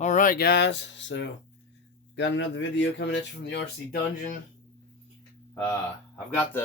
Alright guys, so got another video coming at you from the RC Dungeon. I've got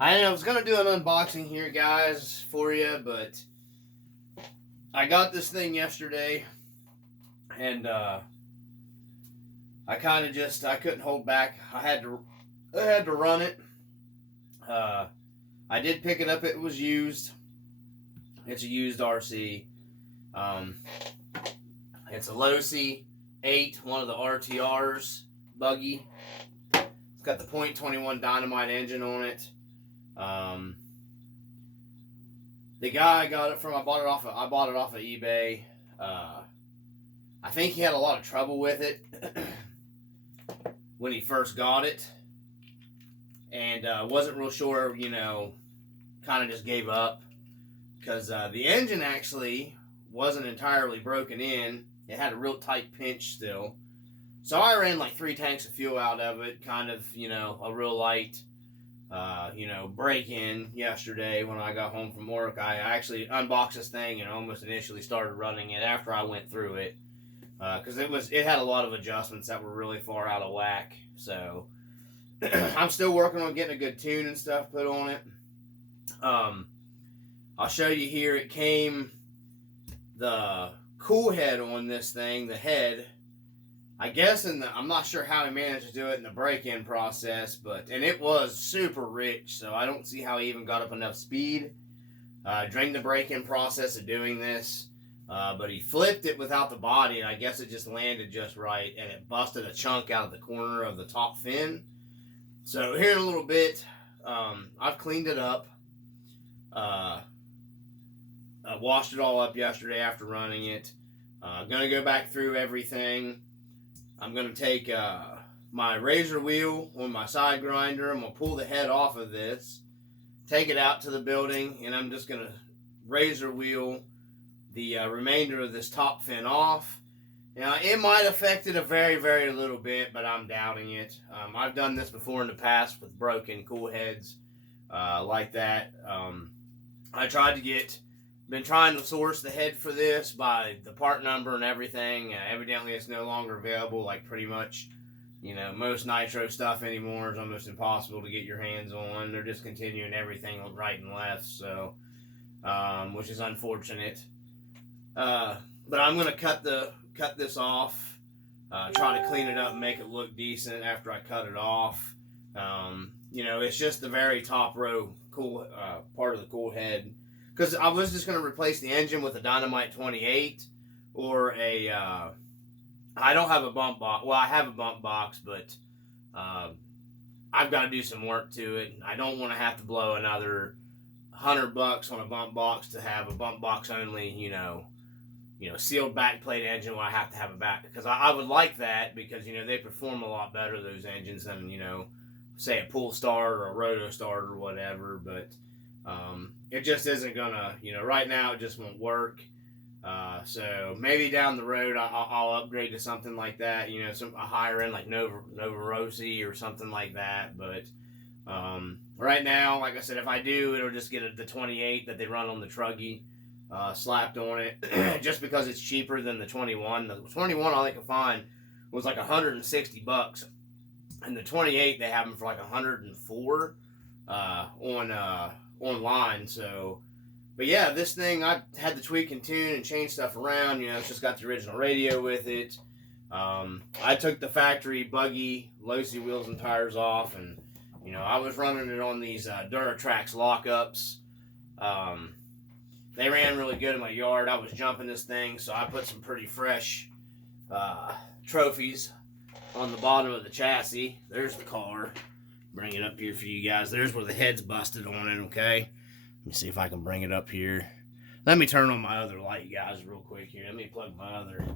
I was going to do an unboxing here guys for you, but I got this thing yesterday and I kind of I couldn't hold back. I had to run it. I did pick it up, it was used. It's a used RC. It's a Losi 8, one of the RTRs buggy. It's got the .21 dynamite engine on it. The guy I got it from, I bought it off of eBay. I think he had a lot of trouble with it when he first got it, and wasn't real sure. Kind of just gave up because the engine actually wasn't entirely broken in. It had a real tight pinch still. So I ran like 3 tanks of fuel out of it, kind of, a real light, break-in yesterday when I got home from work. I actually unboxed this thing and almost initially started running it after I went through it. Because it had a lot of adjustments that were really far out of whack. So I'm still working on getting a good tune and stuff put on it. I'll show you here. It came, the cool head on this thing, the head, I guess I'm not sure how he managed to do it in the break-in process, and it was super rich, so I don't see how he even got up enough speed during the break-in process of doing this. But he flipped it without the body, and I guess it just landed just right, and it busted a chunk out of the corner of the top fin. So here in a little bit, I've cleaned it up. I washed it all up yesterday after running it. I'm going to go back through everything. I'm going to take my razor wheel on my side grinder. I'm going to pull the head off of this, take it out to the building, and I'm just going to razor wheel the remainder of this top fin off. Now, it might affect it a very, very little bit, but I'm doubting it. I've done this before in the past with broken cool heads like that. Been trying to source the head for this by the part number and everything. Evidently, it's no longer available. Like pretty much, most nitro stuff anymore is almost impossible to get your hands on. They're discontinuing everything right and left, so which is unfortunate. But I'm gonna cut this off. Try to clean it up and make it look decent after I cut it off. It's just the very top row cool part of the cool head. Because I was just going to replace the engine with a Dynamite 28 or a, I don't have a bump box. Well, I have a bump box, but I've got to do some work to it. I don't want to have to blow another $100 on a bump box to have a bump box only, sealed backplate engine when I have to have a back. Because I would like that because, they perform a lot better, those engines, than, say a pull start or a roto start or whatever, but it just isn't gonna, right now it just won't work. So maybe down the road I'll upgrade to something like that, a higher end like Nova Losi or something like that. But right now, like I said, if I do, it'll just get the 28 that they run on the Truggy slapped on it, just because it's cheaper than the 21. The 21 all I could find was like $160, and the 28 they have them for like 104 online. So, but yeah, this thing, I had to tweak and tune and change stuff around. It's just got the original radio with it. I took the factory buggy Losi wheels and tires off, and I was running it on these Duratrax lockups. They ran really good in my yard. I was jumping this thing, so I put some pretty fresh trophies on the bottom of the chassis. There's the car. Bring it up here for you guys. There's where the head's busted on it, okay? Let me see if I can bring it up here. Let me turn on my other light, guys, real quick here. Let me plug my other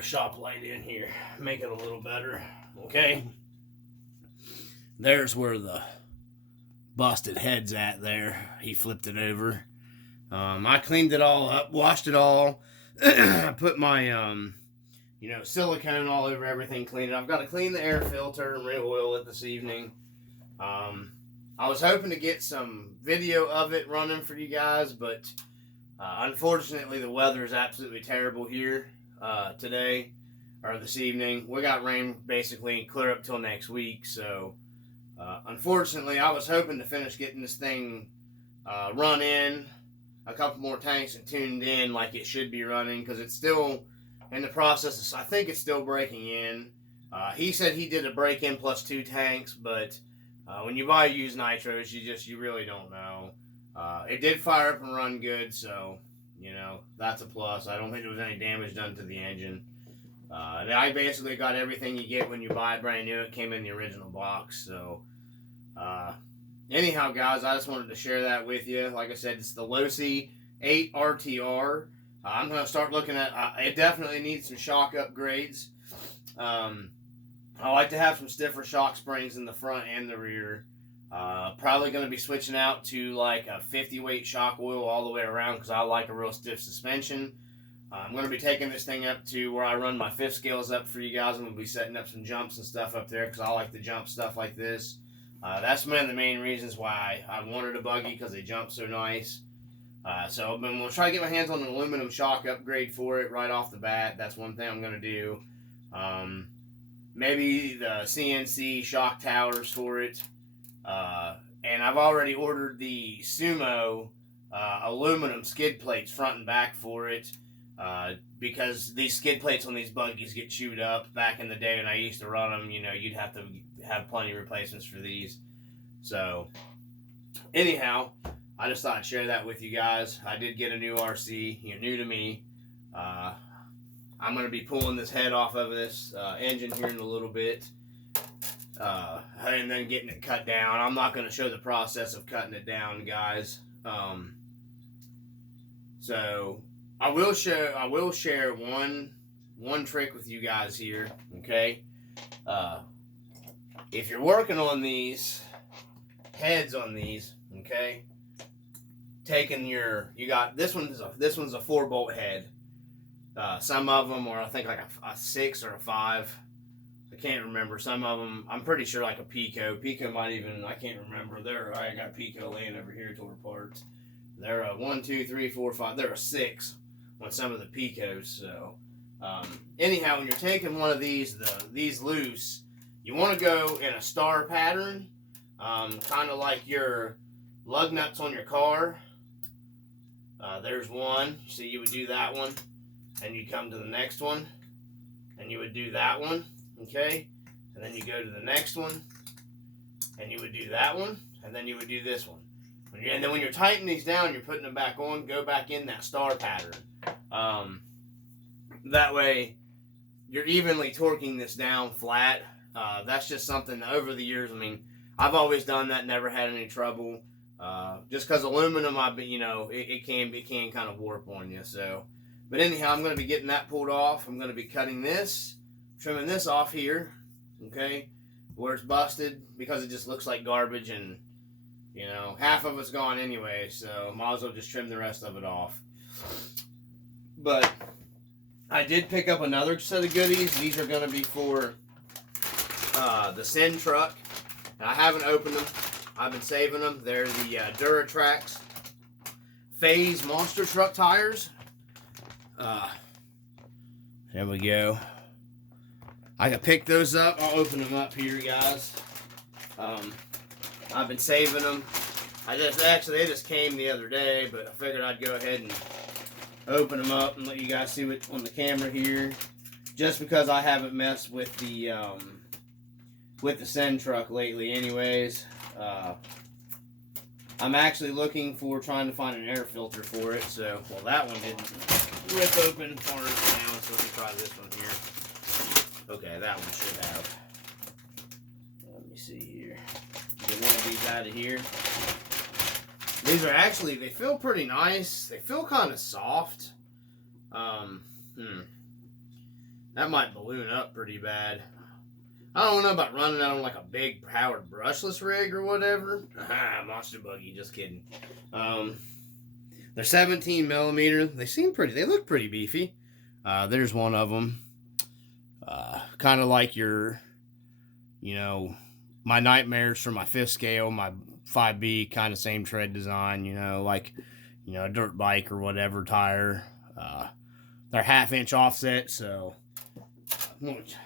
shop light in here. Make it a little better, okay? There's where the busted head's at there. He flipped it over. I cleaned it all up, washed it all. I put my silicone all over everything, clean it. I've got to clean the air filter and re-oil it this evening. I was hoping to get some video of it running for you guys, but Unfortunately, the weather is absolutely terrible here today or this evening. We got rain basically clear up till next week. So, unfortunately, I was hoping to finish getting this thing run in a couple more tanks and tuned in like it should be running, because it's still in the process. I think it's still breaking in. He said he did a break in plus 2 tanks, but when you buy used nitros, you really don't know. It did fire up and run good, so that's a plus. I don't think there was any damage done to the engine. I basically got everything you get when you buy it brand new. It came in the original box, so anyhow, guys, I just wanted to share that with you. Like I said, it's the Losi 8 RTR. I'm going to start looking at it. Definitely needs some shock upgrades. I like to have some stiffer shock springs in the front and the rear. Probably going to be switching out to like a 50 weight shock oil all the way around, because I like a real stiff suspension. I'm going to be taking this thing up to where I run my fifth scales up for you guys. I'm going to be setting up some jumps and stuff up there, because I like to jump stuff like this. That's one of the main reasons why I wanted a buggy, because they jump so nice. So I'm going to try to get my hands on an aluminum shock upgrade for it right off the bat. That's one thing I'm going to do. Maybe the CNC shock towers for it. And I've already ordered the Sumo aluminum skid plates front and back for it. Because these skid plates on these buggies get chewed up. Back in the day when I used to run them, you'd have to have plenty of replacements for these. So, anyhow, I just thought I'd share that with you guys. I did get a new RC, new to me. I'm going to be pulling this head off of this engine here in a little bit. And then getting it cut down. I'm not going to show the process of cutting it down, guys. So I will share one trick with you guys here, okay? If you're working on these heads on these, okay, taking this one's a 4-bolt head. Some of them are, I think, like a 6 or a 5. I can't remember. Some of them, I'm pretty sure, like a Pico. Pico might even, I can't remember. I got Pico laying over here toward parts. They're a 1, 2, 3, 4, 5. They're a 6 on some of the Picos. So, anyhow, when you're taking one of these loose, you want to go in a star pattern, kind of like your lug nuts on your car. There's one. So you would do that one, and you come to the next one, and you would do that one, okay? And then you go to the next one, and you would do that one, and then you would do this one. And then when you're tightening these down, you're putting them back on, go back in that star pattern. That way, you're evenly torquing this down flat. That's just something over the years, I've always done that, never had any trouble. Just because aluminum, it can kind of warp on you. So, but anyhow, I'm going to be getting that pulled off. I'm going to be cutting this, trimming this off here, okay, where it's busted, because it just looks like garbage, and half of it's gone anyway. So might as well just trim the rest of it off. But I did pick up another set of goodies. These are going to be for the Send truck. And I haven't opened them. I've been saving them. They're the Duratrax Phase Monster Truck tires. There we go. I can pick those up. I'll open them up here, guys. I've been saving them. They just came the other day, but I figured I'd go ahead and open them up and let you guys see it on the camera here. Just because I haven't messed with the Send truck lately, anyways. I'm actually trying to find an air filter for it. So, well, that one didn't rip open far enough now. So let me try this one here. Okay, that one should have. Let me see here. Get one of these out of here. These are actually, they feel pretty nice. They feel kind of soft. That might balloon up pretty bad. I don't know about running that on like a big powered brushless rig or whatever. Monster buggy, just kidding. They're 17 millimeter. They look pretty beefy. There's one of them. Kind of like your, my nightmares for my fifth scale, my 5B, kind of same tread design, like a dirt bike or whatever tire. They're 1/2 inch offset, so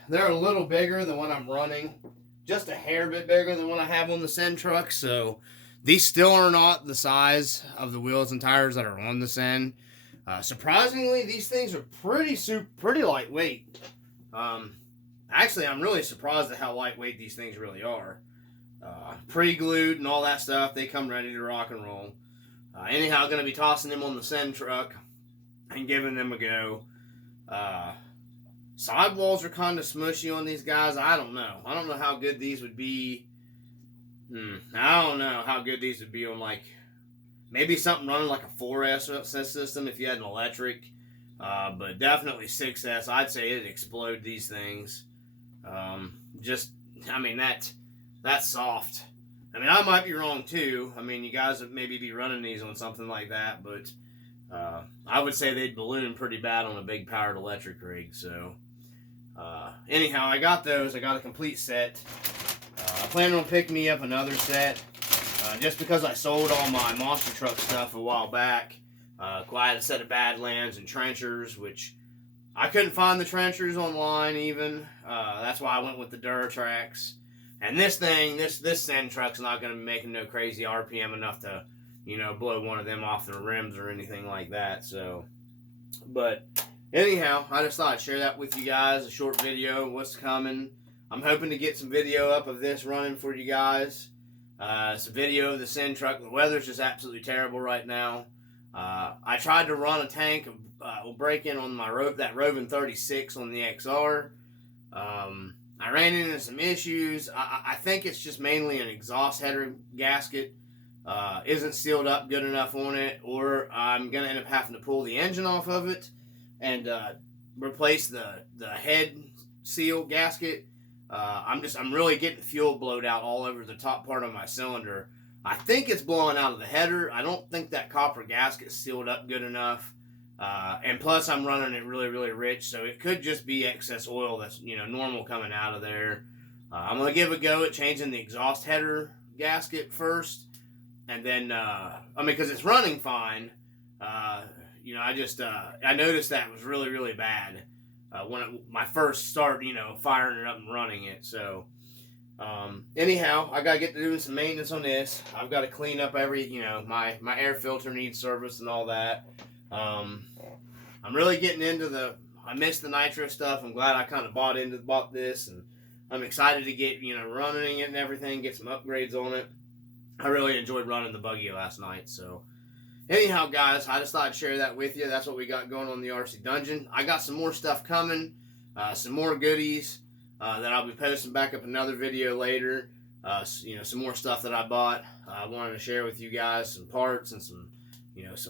they're a little bigger than what I'm running. Just a hair bit bigger than what I have on the Sen truck, so these still are not the size of the wheels and tires that are on the Sen. Surprisingly, these things are pretty lightweight. Actually, I'm really surprised at how lightweight these things really are. Pre-glued and all that stuff, they come ready to rock and roll. Anyhow, going to be tossing them on the Sen truck and giving them a go. Sidewalls are kind of smushy on these guys. I don't know. I don't know how good these would be. I don't know how good these would be on, like, maybe something running like a 4S system if you had an electric. But definitely 6S. I'd say it'd explode these things. That's soft. I mean, I might be wrong too. I mean, you guys would maybe be running these on something like that, but I would say they'd balloon pretty bad on a big powered electric rig. So, anyhow, I got those. I got a complete set. I plan on picking me up another set just because I sold all my monster truck stuff a while back. I had a set of Badlands and trenchers, which I couldn't find the trenchers online even. That's why I went with the Duratrax. And this Sen truck's not going to be making no crazy RPM enough to, blow one of them off their rims or anything like that. So, but anyhow, I just thought I'd share that with you guys, a short video of what's coming. I'm hoping to get some video up of this running for you guys. It's a video of the Sen truck. The weather's just absolutely terrible right now. I tried to run a tank of break-in on my that Rovin 36 on the XR. I ran into some issues. I think it's just mainly an exhaust header gasket isn't sealed up good enough on it, or I'm going to end up having to pull the engine off of it and replace the head seal gasket. I'm really getting fuel blowed out all over the top part of my cylinder. I think it's blowing out of the header. I don't think that copper gasket's sealed up good enough. And plus I'm running it really, really rich, so it could just be excess oil that's, normal coming out of there. I'm going to give a go at changing the exhaust header gasket first. And then, because it's running fine, I noticed that was really, really bad when my first start, firing it up and running it. So, anyhow, I got to get to doing some maintenance on this. I've got to clean up my air filter needs service and all that. I'm really getting into I missed the nitro stuff. I'm glad I kind of bought this, and I'm excited to get, running it and everything, get some upgrades on it. I really enjoyed running the buggy last night. So, anyhow, guys, I just thought I'd share that with you. That's what we got going on the RC Dungeon. I got some more stuff coming, some more goodies that I'll be posting back up another video later. Some more stuff that I bought. I wanted to share with you guys some parts and some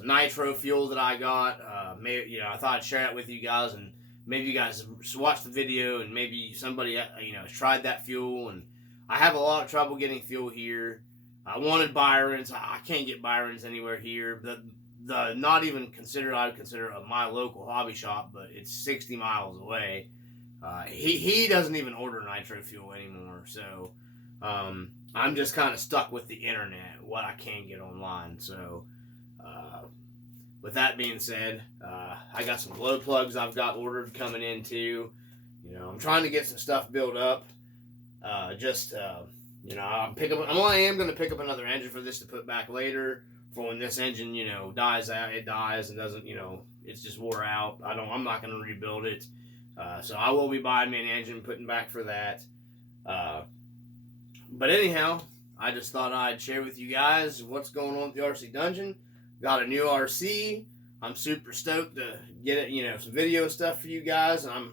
nitro fuel that I got. I thought I'd share it with you guys, and maybe you guys watch the video, and maybe somebody has tried that fuel. And I have a lot of trouble getting fuel here. I wanted Byron's. I can't get Byron's anywhere here. The not even considered, I would consider my local hobby shop, but it's 60 miles away. He doesn't even order nitro fuel anymore. So I'm just kind of stuck with the internet, what I can get online. So with that being said, I got some glow plugs I've got ordered coming in too. I'm trying to get some stuff built up. I am going to pick up another engine for this to put back later. For when this engine, dies out, it dies and doesn't, it's just wore out. I'm not going to rebuild it. So I will be buying me an engine, putting back for that. But anyhow, I just thought I'd share with you guys what's going on with the RC Dungeon. Got a new RC. I'm super stoked to get it, some video stuff for you guys. And I'm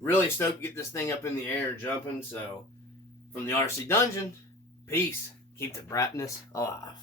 really stoked to get this thing up in the air and jumping. So, from the RC Dungeon, peace. Keep the brightness alive.